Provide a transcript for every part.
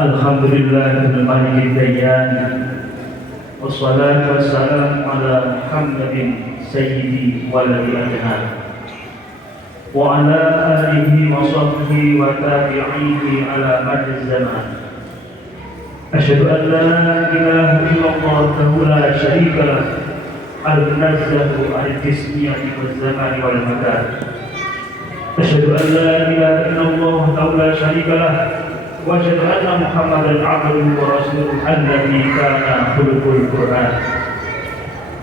Alhamdulillahil Malikid Dayyan, wassalatu wassalamu ala Muhammadin sayyidi waladil adhan, wa ala alihi wa sahbihi wa tabi'ihi ala madhi zaman. Asyhadu an la ilaha illallah wahdahu la syarika lah, al-munazzahu al-jismiyati wal zamani wal makan. Asyhadu an la ilaha illallah wahdahu la syarika lah, wa asyhadu anna Muhammadan abduhu wa rasuluhu alladzi kana khuluqul Qur'an.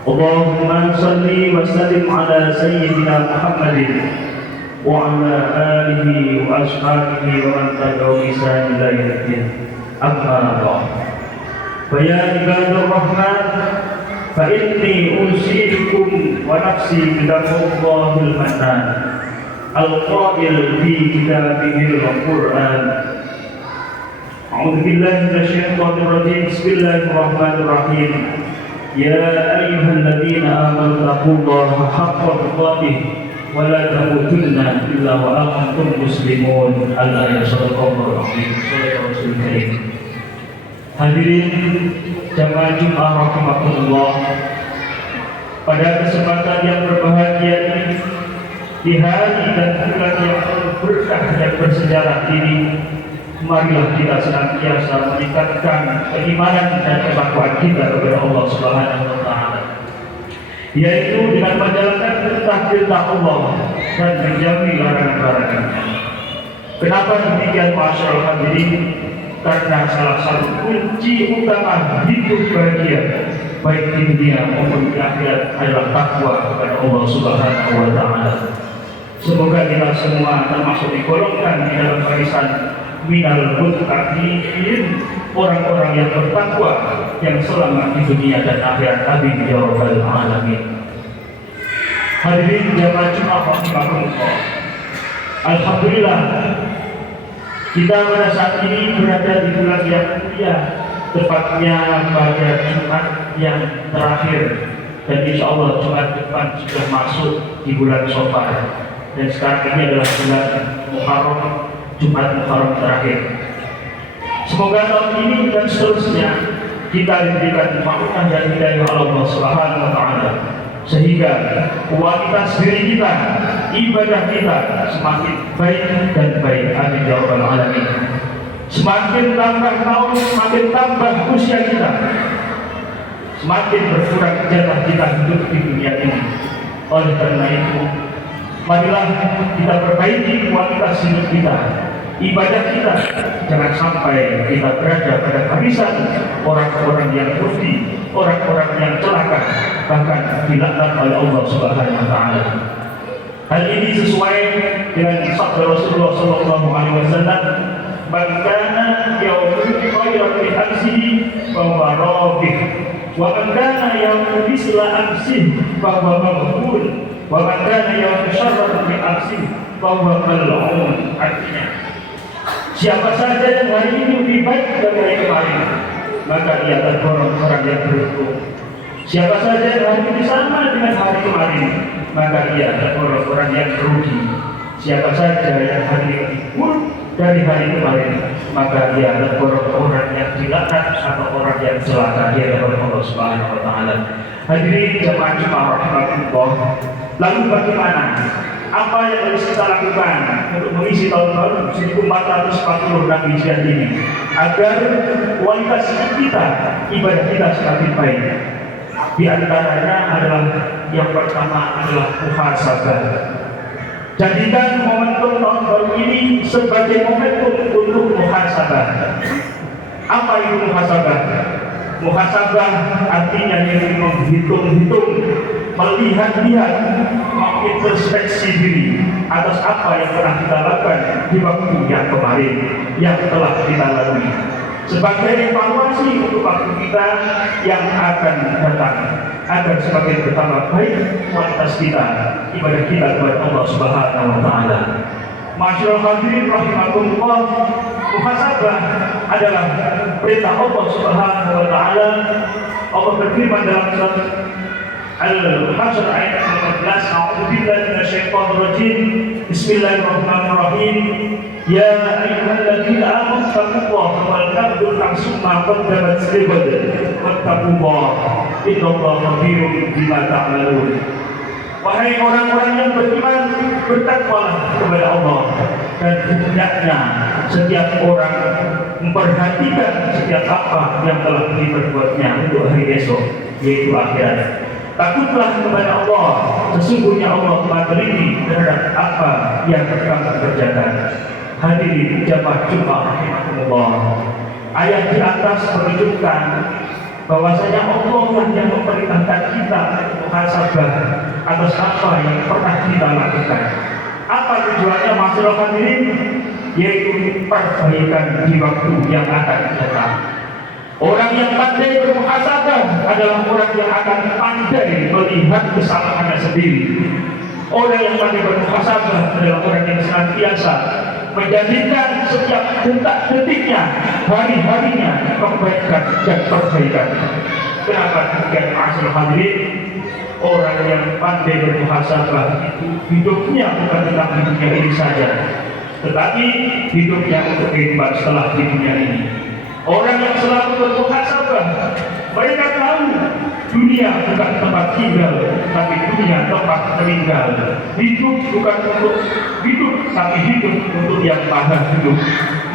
Allahumma salli wa sallim ala sayyidina Muhammadin wa ala alihi wa ashabihi wa man tabi'ahum bi ihsan ila yaumil amma ba'd. Fa ya ibadur rahman, fa inni usikum wa nafsi bi taqwallahil mannan al-qa'il fi kitabihil Qur'an. A'udzu billahi minasyaitonir rajim. Bismillahirrahmanirrahim. Ya ayyuhalladzina amanu taqullaha haqqa tuqatih wa la tamutunna illa wa antum muslimun. Al-ayat sadaqallahul azim. Shadaqallahu rasulul karim. Hadirin jamaah Jumat rahimakumullah. Pada kesempatan yang berbahagia ini, di hari dan bulan yang berkah dan bersejarah ini, marilah kita senantiasa meningkatkan keimanan dan ketakwaan kita kepada Allah Subhanahu wa taala, yaitu dengan menjalankan perintah-perintah Allah dan menjauhi larangan-larangannya. Kenapa demikian, masyaallah hadirin? Karena salah satu kunci utama hidup bahagia baik di dunia maupun di akhirat adalah takwa kepada Allah Subhanahu wa taala. Semoga kita semua termasuk digolongkan di dalam barisan minal muttaqin, orang-orang yang bertakwa yang selamat di dunia dan akhirat. Amin ya rabbal alamin. Hadirin jamaah Jumat rahimakumullah. Alhamdulillah, kita pada saat ini berada di bulan yang mulia, tepatnya pada Jumat yang terakhir, dan insya Allah Jumat depan sudah masuk di bulan Safar, dan sekarang ini adalah bulan Muharram, Jumat Muharram terakhir. Semoga tahun ini dan seterusnya kita diberikan maghfirah dan hidayah Allah Subhanahu wa taala, sehingga kualitas diri kita, ibadah kita semakin baik dan baik. Amin ya rabbal alamin. Semakin tambah tahun, semakin tambah usia kita, semakin berkurang jatah kita hidup di dunia ini. Oleh karena itu, marilah kita perbaiki kualitas hidup kita, ibadah kita. Jangan sampai kita berada pada barisan orang-orang yang rugi, orang-orang yang celaka, bahkan dilaknat oleh Allah Subhanahu wa taala. Hal ini sesuai dengan sabda Rasulullah sallallahu alaihi wasallam, "Man kana yawmun khairan min amsihi fa huwa rabih, wa man kana yawmun misla amsihi fa huwa maghbun, wa man kana yawmun syarran min amsihi fa huwa mal'un." Artinya, siapa saja yang hari ini lebih baik dari hari kemarin, maka ia tergolong orang yang beruntung. Siapa saja yang hari ini sama dengan hari kemarin, maka ia tergolong orang yang rugi. Siapa saja yang hari ini lebih buruk dari hari kemarin, maka ia tergolong orang yang dilaknat atau orang yang celaka di hadapan Allah Subhanahu wa taala. Hadirin jamaah Jumat rahimakumullah. Lalu bagaimana? Apa yang harus kita lakukan untuk mengisi tahun-tahun 1446 Hijriah ini agar kualitas kita, ibadah kita semakin baik? Di antaranya adalah yang pertama adalah muhasabah. Jadikan momentum tahun baru ini sebagai momentum untuk muhasabah. Apa itu muhasabah? Muhasabah artinya yang menghitung-hitung, melihat-lihat, mengintrospeksi diri atas apa yang pernah kita lakukan di waktu yang kemarin, yang telah kita lalui, sebagai evaluasi untuk waktu kita yang akan datang, agar semakin bertambah baik kualitas kita, ibadah kita kepada Allah Subhanahu wa taala. Masyaallah hadirin rahimakumullah, muhasabah adalah perintah Allah Subhanahu wa taala. Allah berfirman dalam surat Al-Hasr ayat 14. A'udzubillahi minasyaitonir rajim. Bismillahirrahmanirrahim. Ya ayyuhalladzina amanu taqullaha wal tanzur nafsum ma qaddamat lighad wattaqullaha innallaha khabirum bima ta'malun. Wahai orang-orang yang beriman, bertakwalah kepada Allah, dan hendaknya setiap orang memperhatikan setiap apa yang telah diperbuatnya untuk hari esok, yaitu akhirat. Takutlah kepada Allah, sesungguhnya Allah Maha teliti terhadap apa yang kamu kerjakan. Hadirin jamaah Jumat rahimakumullah. Ayat di atas menunjukkan bahwasanya Allah yang memerintahkan kita muhasabah atas apa yang pernah kita lakukan. Apa tujuannya masyarakat hadirin? Yaitu perbaikan di waktu yang akan datang. Orang yang pandai bermuhasabah adalah orang yang akan pandai melihat kesalahannya sendiri. Orang yang pandai bermuhasabah adalah orang yang senantiasa menjadikan setiap detik-detiknya, hari-harinya kebaikan dan perbaikan. Kenapa demikian masyarakat hadirin? Orang yang pandai bermuhasabah itu hidupnya bukan tentang di dunia ini saja, tetapi hidupnya untuk kehidupan setelah di dunia ini. Orang yang selalu bermuhasabah, mereka tahu dunia bukan tempat tinggal, tapi dunia tempat meninggal. Hidup bukan untuk hidup, tapi hidup untuk yang maha hidup.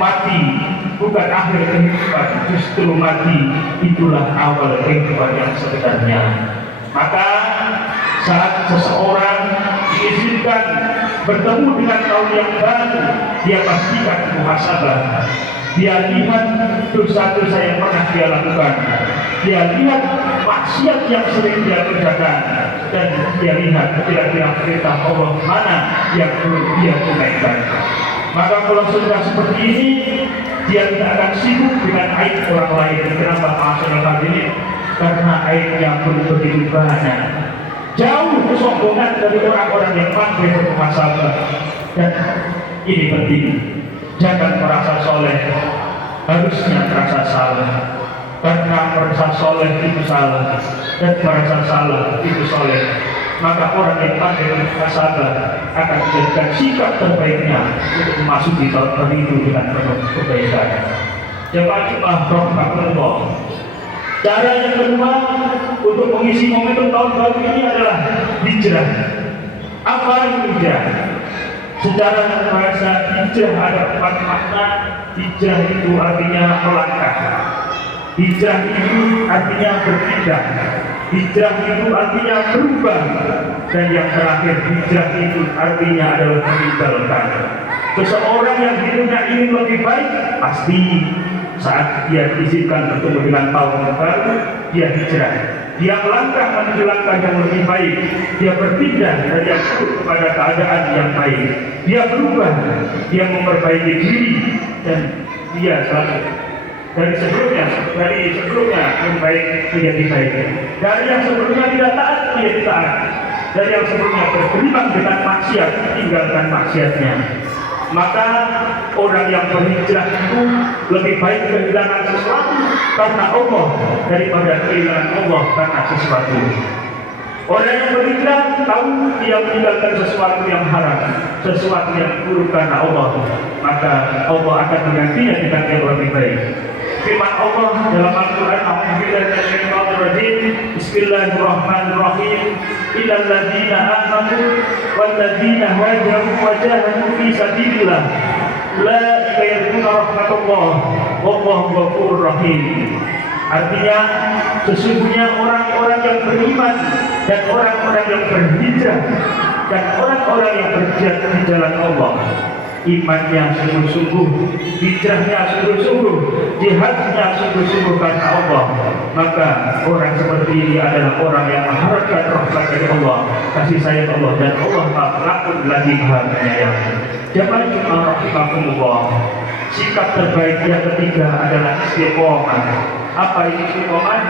Mati bukan akhir kehidupan, justru mati itulah awal kehidupan yang sebenarnya. Maka saat seseorang diizinkan bertemu dengan kaum yang baru, dia pastikan muhasabah. Dia lihat dosa-dosa yang pernah dia lakukan, dia lihat maksiat yang sering dia kerjakan, dan dia lihat kira-kira perintah Allah mana yang belum dia tunaikan. Maka kalau sudah seperti ini, dia tidak akan sibuk dengan aib orang lain. Kenapa masalah hadirin? Karena aibnya pun begitu banyak. Jauh kesombongan dari orang-orang yang pandai bermuhasabah. Dan ini penting. Jangan merasa soleh, harusnya merasa salah. Karena merasa soleh itu salah, dan merasa salah itu soleh. Maka orang yang pandai bermuhasabah akan menjadikan sikap terbaiknya untuk memasuki tahun baru itu dengan penuh kebaikan. Jemaah rahimahullah. Cara yang kedua untuk mengisi momentum tahun baru ini adalah hijrah. Apa itu hijrah? Secara bahasa hijrah ada 4 makna. Hijrah itu artinya melangkah. Hijrah itu artinya berpindah. Hijrah itu artinya berubah. Dan yang terakhir, hijrah itu artinya adalah meninggalkan. Seseorang yang hidupnya ingin lebih baik, pasti saat dia diizinkan bertemu dengan tahun yang baru, dia hijrah. Dia melangkah menuju langkah yang lebih baik. Dia berpindah dari yang buruk kepada keadaan yang baik. Dia berubah. Dia memperbaiki diri, dan dia selalu dari sebelumnya yang baik menjadi baik. Dari yang sebelumnya tidak taat menjadi taat. Dari yang sebelumnya bergelimang dengan maksiat, tinggalkan maksiatnya. Maka orang yang berhijrah itu lebih baik kehilangan sesuatu karena Allah daripada kehilangan Allah karena sesuatu. Orang yang berhijrah tahu dia meninggalkan sesuatu yang haram, sesuatu yang buruk karena Allah, maka Allah akan menggantinya dengan yang lebih baik. Firman Allah dalam Al-Quran, A'udzubillahi minasyaitonir rajim. Bismillahirrahmanirrahim. Illal ladzina amanu wal ladzina hajaru wa jahadu fi sabilillah la yarjuna rahmatullah wallahu ghafurur rahim. Artinya, sesungguhnya orang-orang yang beriman dan orang-orang yang berhijrah dan orang-orang yang berjihad di jalan Allah, imannya sungguh-sungguh, hijrahnya sungguh-sungguh, jihadnya sungguh-sungguh karena Allah, maka orang seperti ini adalah orang yang mengharapkan rahmat dari Allah, kasih sayang Allah, dan Allah pelakon lagi Maha Penyayang. Jemaah Jumat rahimahumullah. Sikap terbaik yang ketiga adalah istiqomah. Apa itu istiqomah?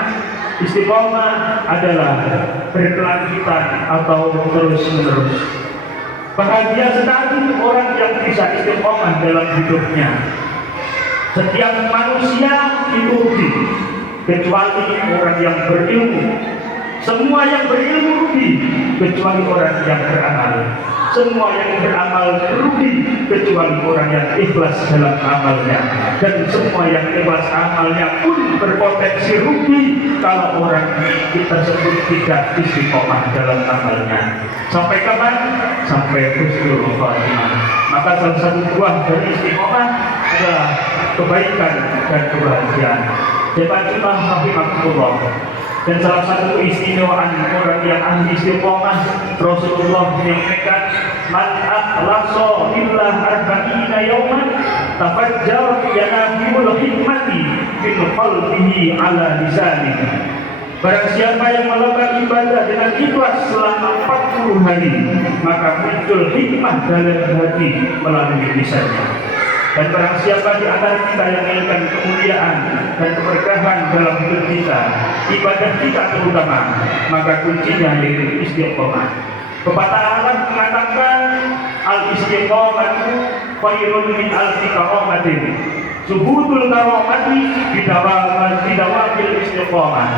Istiqomah adalah berkelanjutan atau terus-menerus. Bahagia sekali orang yang bisa istiqomah dalam hidupnya. Setiap manusia itu rugi, kecuali orang yang berilmu. Semua yang berilmu rugi kecuali orang yang beramal. Semua yang beramal rugi kecuali orang yang ikhlas dalam amalnya. Dan semua yang ikhlas amalnya pun berpotensi rugi kalau orang tersebut tidak istiqomah dalam amalnya. Sampai kapan? Sampai husnul khatimah. Maka salah satu buah dari istiqomah adalah kebaikan dan kebahagiaan. Jemaah rahimahullah. Dan salah satu keistimewaan orang yang ahli istiqomah, Rasulullah menyampaikan, man akhlasa lillah arba'ina yawman tafajjar yanabiyul hikmati min qalbihi ala lisanihi. Barang siapa yang melakukan ibadah dengan ikhlas selama 40 hari, maka muncul hikmah dalam hati melalui lisannya. Dan barang siapa di antara kita yang menginginkan kemuliaan dan keberkahan dalam hidup kita, ibadah kita terutama, maka kuncinya yaitu istiqomah. Pepatah Arab mengatakan al-istiqomatu khairun min alfi karomatin. Subutul karomati bidawamil istiqomah.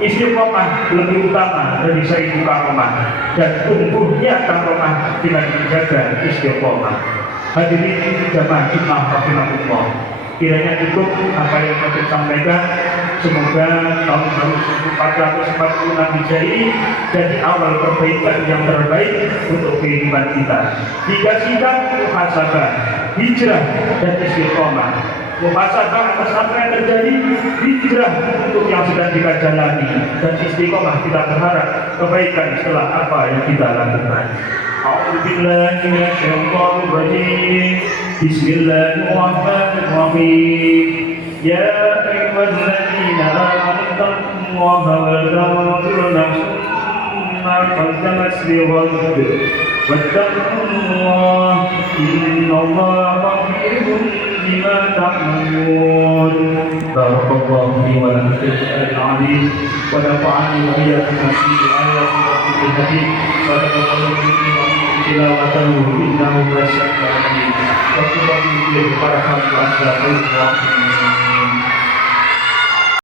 Istiqomah lebih utama dari 1000 karomah, dan tumbuhnya karomah dengan menjaga istiqomah. Hadirin jamaah Jumat rahimahullah, kiranya cukup apa yang saya sampaikan. Semoga tahun baru 1446 Hijriah jadi awal perbaikan yang terbaik untuk kehidupan kita. Jika sikap muhasabah, hijrah dan istiqomah. Muhasabah atas apa yang terjadi, hijrah untuk yang sedang kita jalani, dan istiqomah kita berharap kebaikan setelah apa yang kita lakukan. أعوذ بالله من الشيطان الرجيم بسم الله الرحمن الرحيم يا أيها الذين آمنوا اتقوا الله ولتنظر نفس ما قدمت لغد واتقوا الله إن الله خبير بما تعملون. بارك الله لي ولكم في القرآن العظيم ونفعني وإياكم في آيات ربكم الحكيم. بارك الله فيكم tilawatahu innahu lasyakka alim. Wa qul rabbi bil barakati wa asla